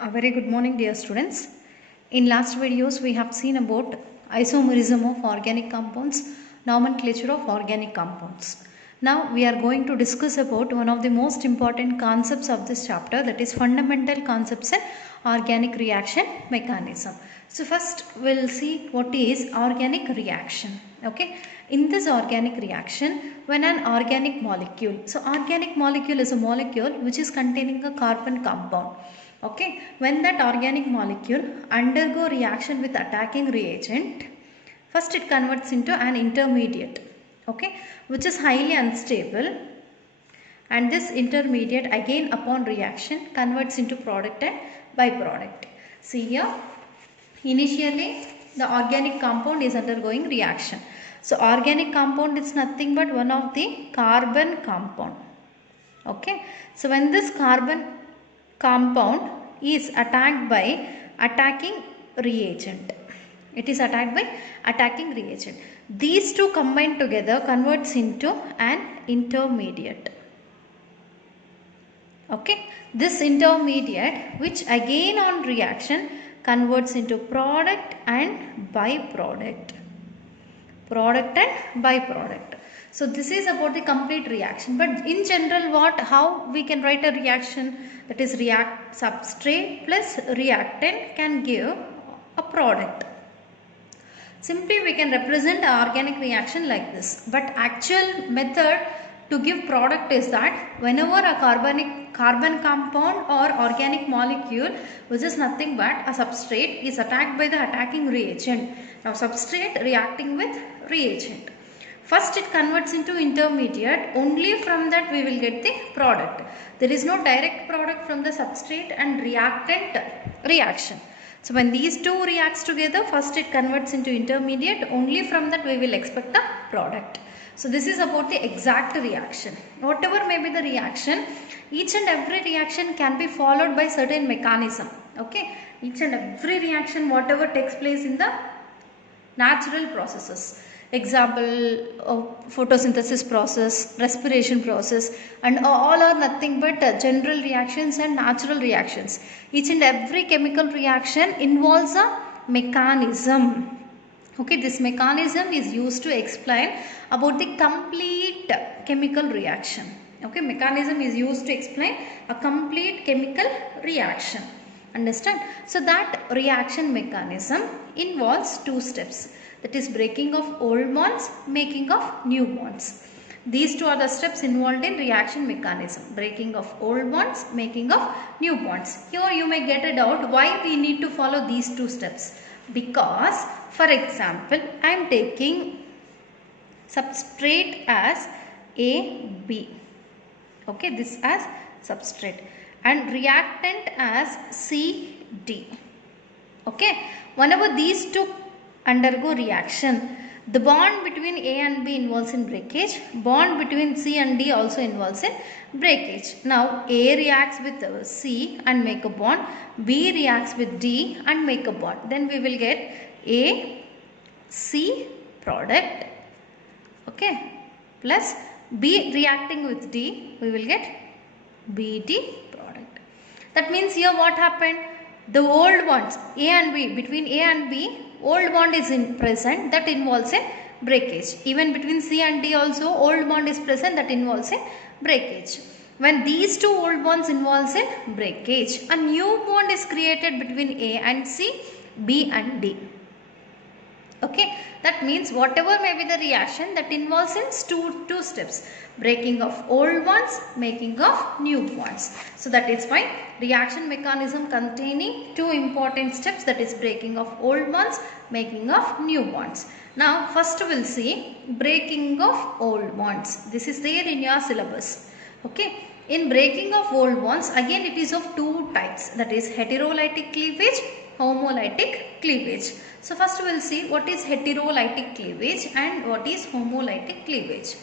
A very good morning, dear students. In last videos, we have seen about isomerism of organic compounds, nomenclature of organic compounds. Now we are going to discuss about one of the most important concepts of this chapter, that is fundamental concepts in organic reaction mechanism. So first we'll see what is organic reaction. Okay, in this organic reaction, when an organic molecule, so organic molecule is a molecule which is containing a carbon compound. Okay, when that organic molecule undergo reaction with attacking reagent, first it converts into an intermediate, okay, which is highly unstable, and this intermediate again upon reaction converts into product and byproduct. See here, initially the organic compound is undergoing reaction. So organic compound is nothing but one of the carbon compound. Okay, so when this carbon compound is attacked by attacking reagent, it is attacked by attacking reagent, these two combined together converts into an intermediate. Okay, this intermediate which again on reaction converts into product and byproduct. So this is about the complete reaction. But in general, how we can write a reaction, that is substrate plus reactant can give a product. Simply we can represent an organic reaction like this. But actual method to give product is that whenever a carbon compound or organic molecule, which is nothing but a substrate, is attacked by the attacking reagent. Now substrate reacting with reagent, first it converts into intermediate, only from that we will get the product. There is no direct product from the substrate and reactant reaction. So when these two reacts together, first it converts into intermediate, only from that we will expect a product. So this is about the exact reaction. Whatever may be the reaction, each and every reaction can be followed by certain mechanism. Okay, each and every reaction whatever takes place in the natural processes, example photosynthesis process, respiration process, and all are nothing but general reactions and natural reactions. Each and every chemical reaction involves a mechanism. Okay, this mechanism is used to explain about the complete chemical reaction. Okay, mechanism is used to explain a complete chemical reaction. Understand? So that reaction mechanism involves two steps, that is breaking of old bonds, making of new bonds. These two are the steps involved in reaction mechanism, breaking of old bonds, making of new bonds. Here you may get a doubt why we need to follow these two steps. Because for example, I am taking substrate as AB. Okay, this as substrate and reactant as CD. Okay, whenever these two undergo reaction, the bond between A and B involves in breakage, bond between C and D also involves in breakage. Now A reacts with C and make a bond, B reacts with D and make a bond. Then we will get A, C product, okay, plus B reacting with D, we will get BD product. That means here what happened? The old bonds A and B, between A and B, old bond is present, that involves in breakage. Even between C and D also old bond is present, that involves in breakage. When these two old bonds involves in breakage, a new bond is created between A and C, B and D. Okay, that means whatever may be the reaction, that involves in two steps, breaking of old bonds, making of new bonds. So that is why reaction mechanism containing two important steps, that is breaking of old bonds, making of new bonds. Now first we will see breaking of old bonds. This is there in your syllabus. Okay, in breaking of old bonds, again it is of two types, that is heterolytic cleavage, homolytic cleavage. So first we will see what is heterolytic cleavage and what is homolytic cleavage.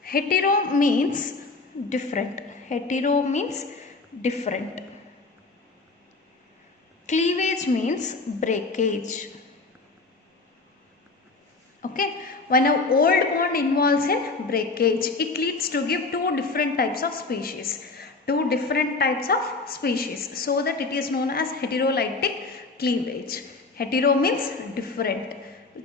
Hetero means different. Hetero means different. Cleavage means breakage. Okay, when an old bond involves in breakage, it leads to give two different types of species. two different types of species, so that it is known as heterolytic cleavage. Hetero means different,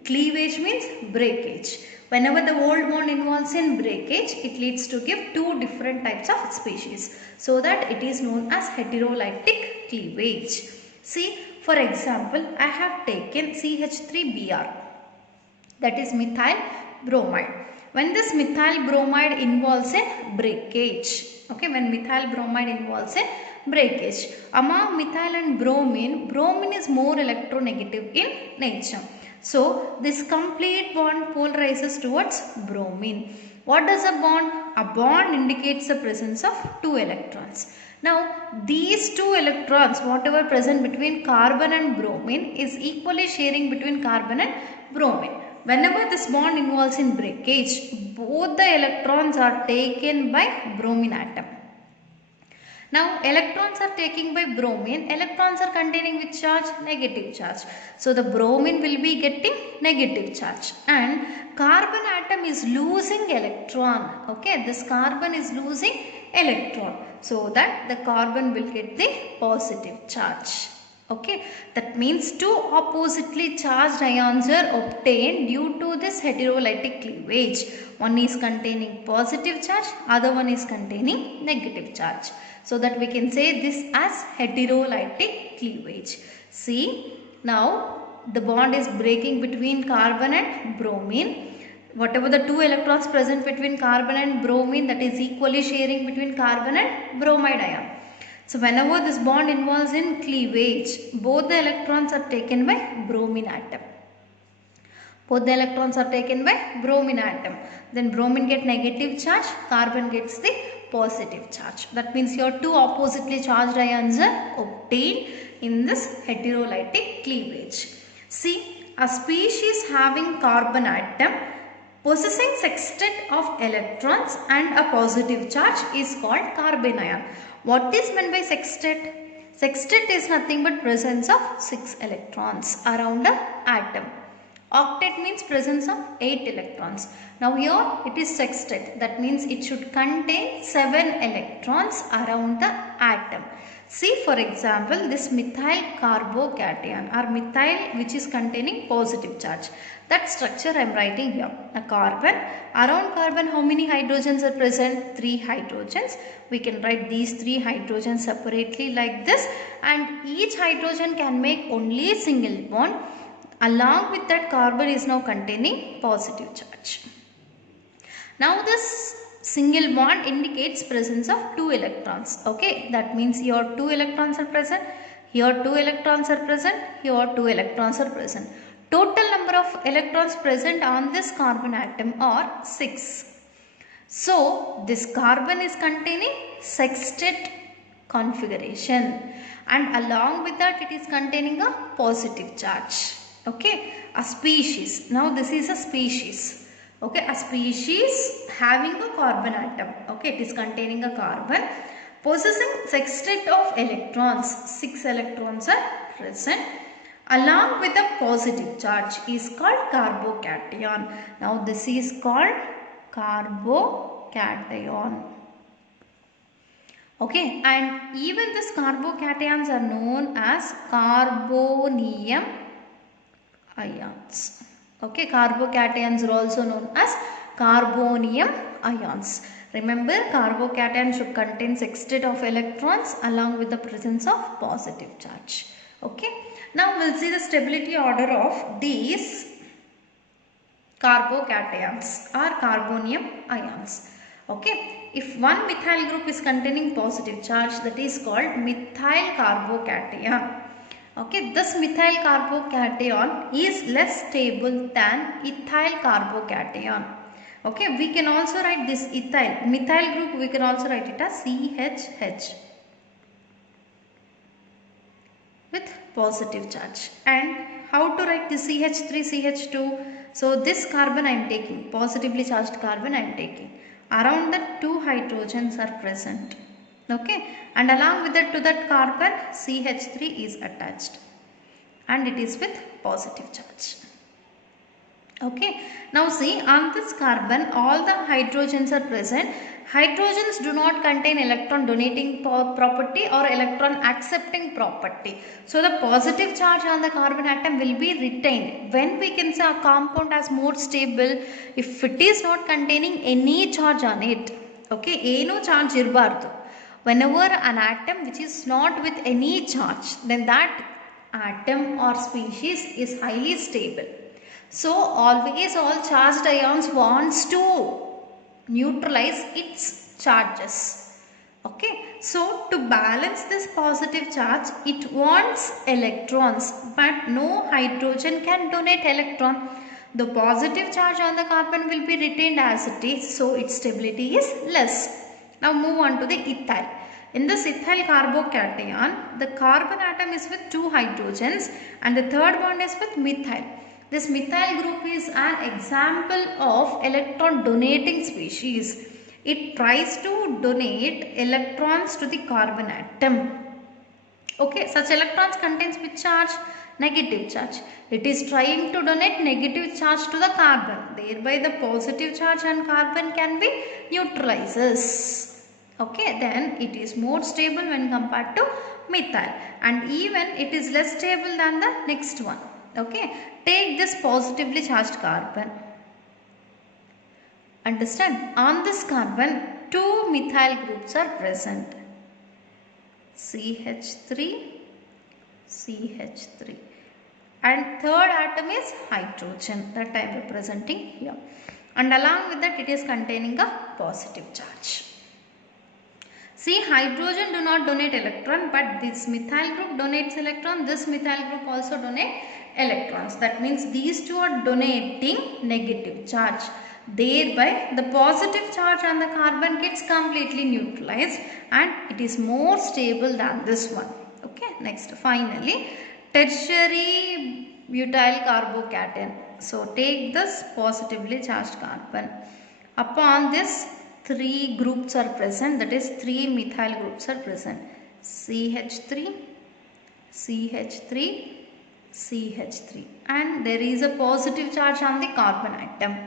cleavage means breakage. Whenever the old bond involves in breakage, it leads to give two different types of species, so that it is known as heterolytic cleavage. See, for example, I have taken CH3Br, that is methyl bromide. When this methyl bromide involves in breakage, okay, when methyl bromide involves in breakage, among methyl and bromine, bromine is more electronegative in nature. So this complete bond polarizes towards bromine. What does a bond? A bond indicates the presence of two electrons. Now these two electrons, whatever present between carbon and bromine, is equally sharing between carbon and bromine. Whenever this bond involves in breakage, both the electrons are taken by bromine atom. Now electrons are taken by bromine, electrons are containing which charge? Negative charge. So the bromine will be getting negative charge, and carbon atom is losing electron. Okay, this carbon is losing electron, so that the carbon will get the positive charge. Okay, that means two oppositely charged ions are obtained due to this heterolytic cleavage. One is containing positive charge, other one is containing negative charge. So that we can say this as heterolytic cleavage. See, now the bond is breaking between carbon and bromine. Whatever the two electrons present between carbon and bromine, that is equally sharing between carbon and bromide ion. So whenever this bond involves in cleavage, both the electrons are taken by bromine atom. Both the electrons are taken by bromine atom. Then bromine gets negative charge, carbon gets the positive charge. That means your two oppositely charged ions are obtained in this heterolytic cleavage. See, a species having carbon atom possessing sextet of electrons and a positive charge is called carbanion. What is meant by sextet? Sextet is nothing but presence of 6 electrons around an atom. Octet means presence of 8 electrons. Now here it is sextet, that means it should contain 7 electrons around the atom. See, for example, this methyl carbocation or methyl which is containing positive charge. That structure I am writing here. A carbon, around carbon how many hydrogens are present? 3 hydrogens. We can write these 3 hydrogens separately like this, and each hydrogen can make only a single bond. Along with that, carbon is now containing positive charge. Now this single bond indicates presence of 2 electrons. Okay, that means here 2 electrons are present, here 2 electrons are present, here 2 electrons are present. Total number of electrons present on this carbon atom are 6. So this carbon is containing sextet configuration, and along with that it is containing a positive charge. Okay, a species. Now this is a species. Okay, a species having a carbon atom. Okay, it is containing a carbon possessing sextet of electrons. 6 electrons are present along with a positive charge is called carbocation. Now this is called carbocation. Okay, and even these carbocations are known as carbonium ions. Okay, carbocations are also known as carbonium ions. Remember, carbocation should contain sextet of electrons along with the presence of positive charge. Okay, now we'll see the stability order of these carbocations or carbonium ions. Okay, if one methyl group is containing positive charge, that is called methyl carbocation. Okay, this methyl carbocation is less stable than ethyl carbocation. Okay, we can also write this methyl group, we can also write it as CHH with positive charge. And how to write this CH3, CH2? So this carbon I am taking, positively charged carbon I am taking. Around that 2 hydrogens are present. Okay, and along with that to that carbon CH3 is attached, and it is with positive charge. Okay, now see, on this carbon all the hydrogens are present hydrogens do not contain electron donating property or electron accepting property. So the positive charge on the carbon atom will be retained. When we can say a compound as more stable, if it is not containing any charge on it, okay, no charge irbardu. Whenever an atom which is not with any charge, then that atom or species is highly stable. So always all charged ions wants to neutralize its charges. Okay, so to balance this positive charge, it wants electrons, but no hydrogen can donate electron. The positive charge on the carbon will be retained as it is, so its stability is less. Now move on to the ethyl. In this ethyl carbocation, the carbon atom is with 2 hydrogens and the third bond is with methyl. This methyl group is an example of electron donating species. It tries to donate electrons to the carbon atom. Okay, such electrons contains which charge? Negative charge. It is trying to donate negative charge to the carbon. Thereby the positive charge on carbon can be neutralizes. Okay, then it is more stable when compared to methyl, and even it is less stable than the next one. Okay, take this positively charged carbon. Understand, on this carbon 2 methyl groups are present, CH3, CH3, and third atom is hydrogen that I am representing here, and along with that it is containing a positive charge. See, hydrogen do not donate electron, but this methyl group donates electron. This methyl group also donate electrons. That means these two are donating negative charge. Thereby the positive charge on the carbon gets completely neutralized and it is more stable than this one. Okay, next finally tertiary butyl carbocation. So take this positively charged carbon. Upon this 3 groups are present, that is 3 methyl groups are present, CH3, CH3, CH3, and there is a positive charge on the carbon atom.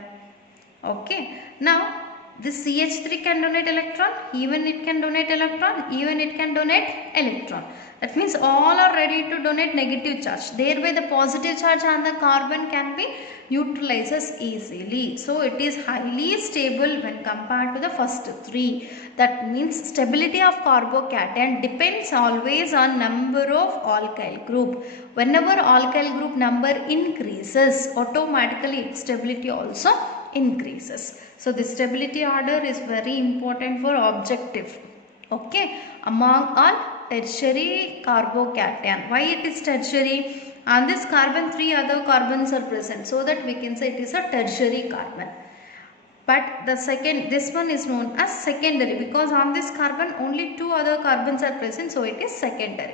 Okay, now this CH3 can donate electron, even it can donate electron, even it can donate electron. That means all are ready to donate negative charge. Thereby the positive charge on the carbon can be neutralizes easily. So it is highly stable when compared to the first 3. That means stability of carbocation depends always on number of alkyl group. Whenever alkyl group number increases, automatically its stability also increases. So the stability order is very important for objective. Okay, among all tertiary carbocation. Why it is tertiary? On this carbon 3 other carbons are present, so that we can say it is a tertiary carbon. But the second, this one is known as secondary, because on this carbon only 2 other carbons are present, so it is secondary.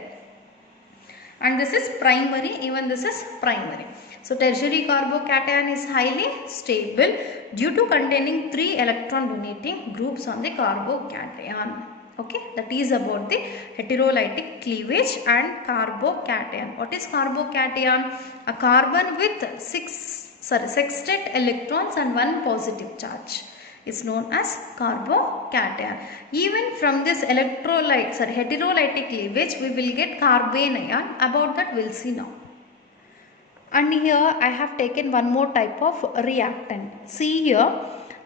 And this is primary, even this is primary. So tertiary carbocation is highly stable due to containing 3 electron donating groups on the carbocation. Okay, that is about the heterolytic cleavage and carbocation. What is carbocation? A carbon with sextet electrons and 1 positive charge is known as carbocation. Even from this heterolytic cleavage we will get carbene ion. About that we will see now. And here I have taken one more type of reactant. See here,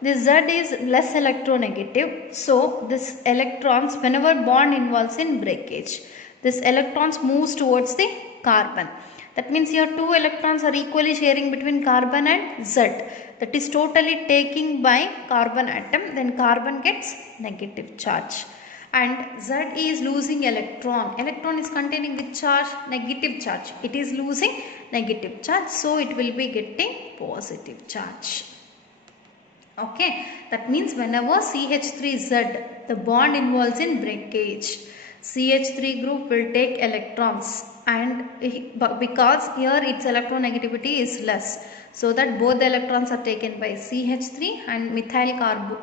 this Z is less electronegative. So this electrons, whenever bond involves in breakage, this electrons moves towards the carbon. That means here 2 electrons are equally sharing between carbon and Z. That is totally taking by carbon atom. Then carbon gets negative charge. And Z is losing electron. Electron is containing which charge? Negative charge. It is losing negative charge. So it will be getting positive charge. Okay, that means whenever CH3Z, the bond involves in breakage, CH3 group will take electrons, and because here its electronegativity is less, so that both the electrons are taken by CH3 and methyl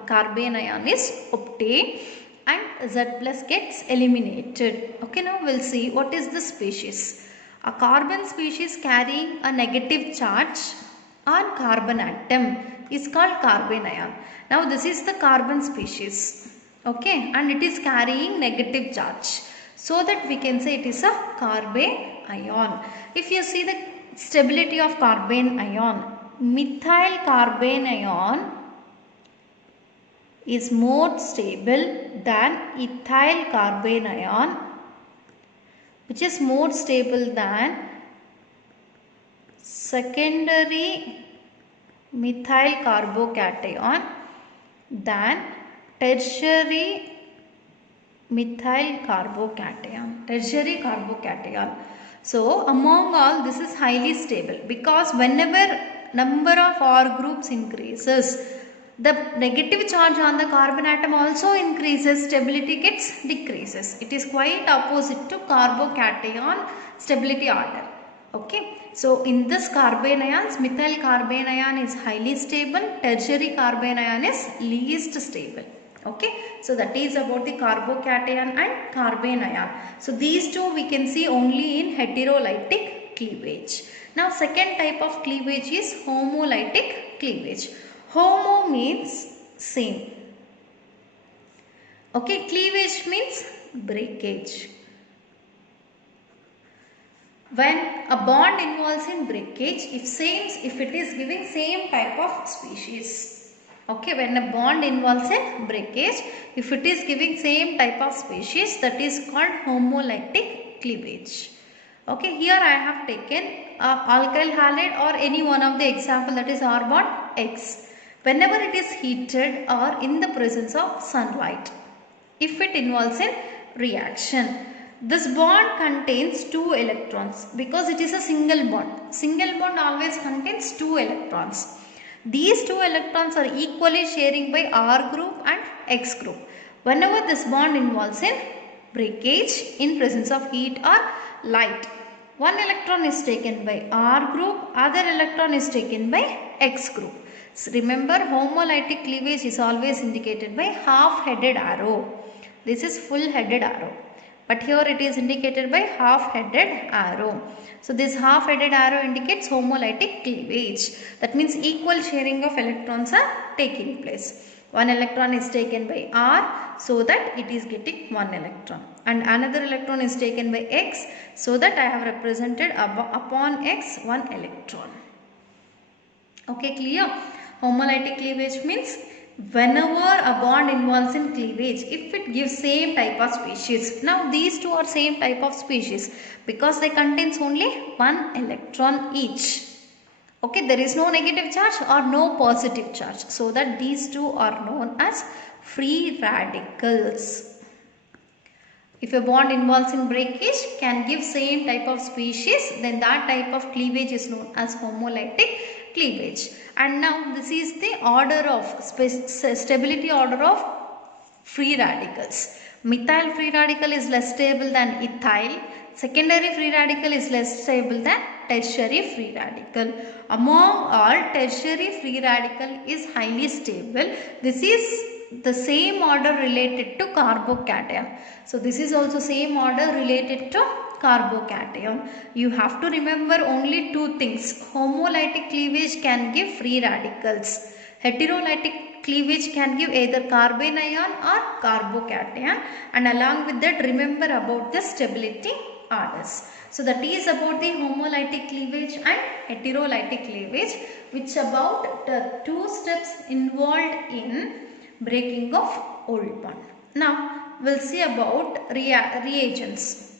carbene ion is obtained and Z plus gets eliminated. Okay, now we'll see what is the species. A carbon species carrying a negative charge on carbon atom. is called carbene ion. Now this is the carbon species, okay, and it is carrying negative charge. So that we can say it is a carbene ion. If you see the stability of carbene ion, methyl carbene ion is more stable than ethyl carbene ion, which is more stable than secondary methyl carbocation than tertiary methyl carbocation. So among all, this is highly stable, because whenever number of R groups increases, the negative charge on the carbon atom also increases, stability gets decreases. It is quite opposite to carbocation stability order. Okay, so in this carbene ions, methyl carbene ion is highly stable, tertiary carbene ion is least stable. Okay, so that is about the carbocation and carbene ion. So these two we can see only in heterolytic cleavage. Now second type of cleavage is homolytic cleavage. Homo means same. Okay, cleavage means breakage. When a bond involves in breakage, if it is giving same type of species. Okay, when a bond involves in breakage, if it is giving same type of species, that is called homolytic cleavage. Okay, here I have taken alkyl halide or any one of the example, that is R bond X. Whenever it is heated or in the presence of sunlight, if it involves in reaction, this bond contains 2 electrons, because it is a single bond. Single bond always contains 2 electrons. These 2 electrons are equally sharing by R group and X group. Whenever this bond involves in breakage in presence of heat or light, one electron is taken by R group, other electron is taken by X group. So remember, homolytic cleavage is always indicated by half-headed arrow. This is full-headed arrow, but here it is indicated by half-headed arrow. So this half-headed arrow indicates homolytic cleavage. That means equal sharing of electrons are taking place. One electron is taken by R, so that it is getting 1 electron, and another electron is taken by X, so that I have represented upon X 1 electron. Okay, clear? Homolytic cleavage means whenever a bond involves in cleavage, if it gives same type of species. Now these two are same type of species because they contains only 1 electron each. Okay, there is no negative charge or no positive charge, so that these two are known as free radicals. If a bond involves in breakage can give same type of species, then that type of cleavage is known as homolytic cleavage. And now this is the order of stability order of free radicals. Methyl free radical is less stable than ethyl. Secondary free radical is less stable than tertiary free radical. Among all, tertiary free radical is highly stable. This is the same order related to carbocation. So this is also same order related to carbocation. You have to remember only two things. Homolytic cleavage can give free radicals. Heterolytic cleavage can give either carbene ion or carbocation, and along with that remember about the stability orders. So that is about the homolytic cleavage and heterolytic cleavage, which about the 2 steps involved in breaking of old bond. Now we'll see about reagents.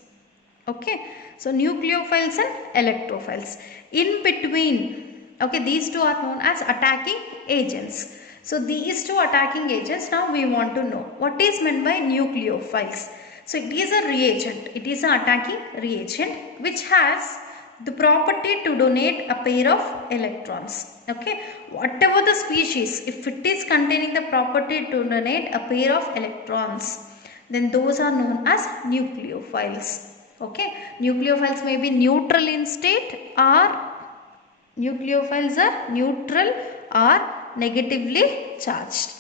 Okay, so nucleophiles and electrophiles. In between, okay, these two are known as attacking agents. So these two attacking agents, now we want to know what is meant by nucleophiles. So it is a reagent, it is an attacking reagent which has the property to donate a pair of electrons. Okay, whatever the species, if it is containing the property to donate a pair of electrons, then those are known as nucleophiles. Okay, nucleophiles may be neutral in state, or nucleophiles are neutral or negatively charged.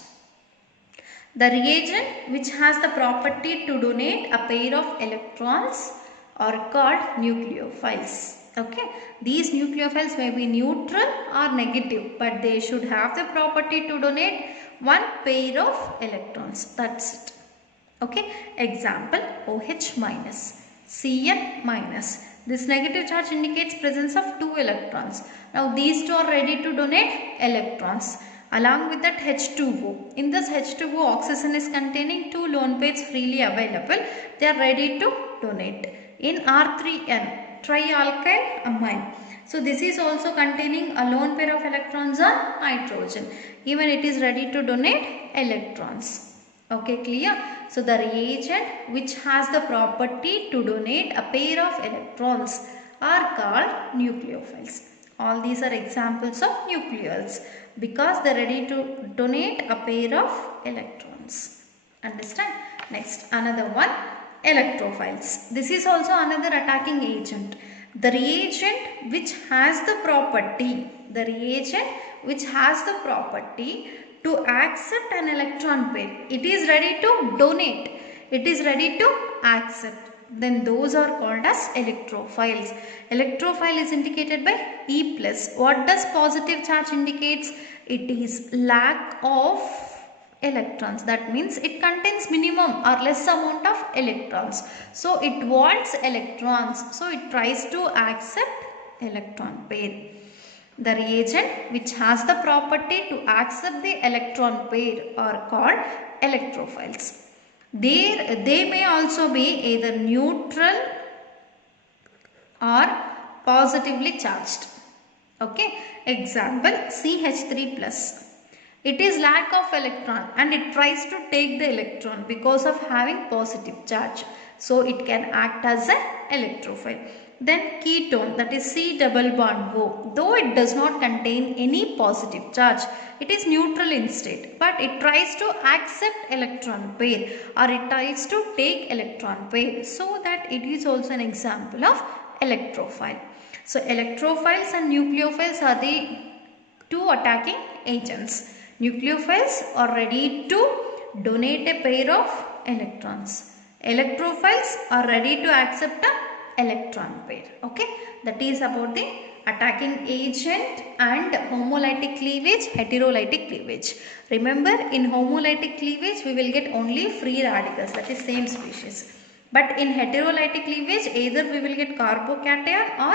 The reagent which has the property to donate a pair of electrons are called nucleophiles. Okay, these nucleophiles may be neutral or negative, but they should have the property to donate one pair of electrons. That's it. Okay, example OH minus, Cn minus. This negative charge indicates presence of two electrons. Now these two are ready to donate electrons. Along with that H2O. In this H2O, oxygen is containing two lone pairs freely available. They are ready to donate. In R3N, trialkyl amine. So this is also containing a lone pair of electrons on nitrogen. Even it is ready to donate electrons. Okay, clear? So the reagent which has the property to donate a pair of electrons are called nucleophiles. All these are examples of nucleols because they are ready to donate a pair of electrons. Understand? Next, another one, electrophiles. This is also another attacking agent. The reagent which has the property, to accept an electron pair. It is ready to donate. It is ready to accept. Then those are called as electrophiles. Electrophile is indicated by E plus. What does positive charge indicates? It is lack of electrons. That means it contains minimum or less amount of electrons. So it wants electrons. So it tries to accept electron pair. The reagent which has the property to accept the electron pair are called electrophiles. They may also be either neutral or positively charged. Okay. Example CH3 plus. It is lack of electron and it tries to take the electron because of having positive charge. So it can act as an electrophile. Then ketone, that is C double bond O. Though it does not contain any positive charge, it is neutral in state. But it tries to accept electron pair or it tries to take electron pair. So that it is also an example of electrophile. So electrophiles and nucleophiles are the two attacking agents. Nucleophiles are ready to donate a pair of electrons. Electrophiles are ready to accept a electron pair. Okay, that is about the attacking agent and homolytic cleavage, heterolytic cleavage. Remember, in homolytic cleavage we will get only free radicals, that is same species. But in heterolytic cleavage either we will get carbocation or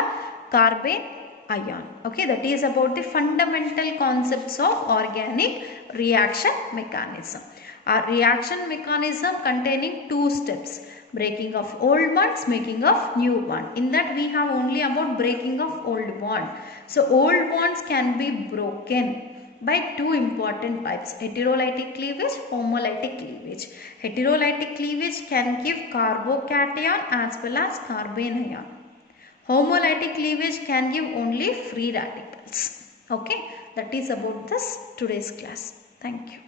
carbene ion. Okay, that is about the fundamental concepts of organic reaction mechanism. A reaction mechanism containing two steps: breaking of old bonds, making of new bond. In that we have only about breaking of old bond. So old bonds can be broken by two important types: heterolytic cleavage, homolytic cleavage. Heterolytic cleavage can give carbocation as well as carbene ion. Homolytic cleavage can give only free radicals. Okay, that is about this today's class. Thank you.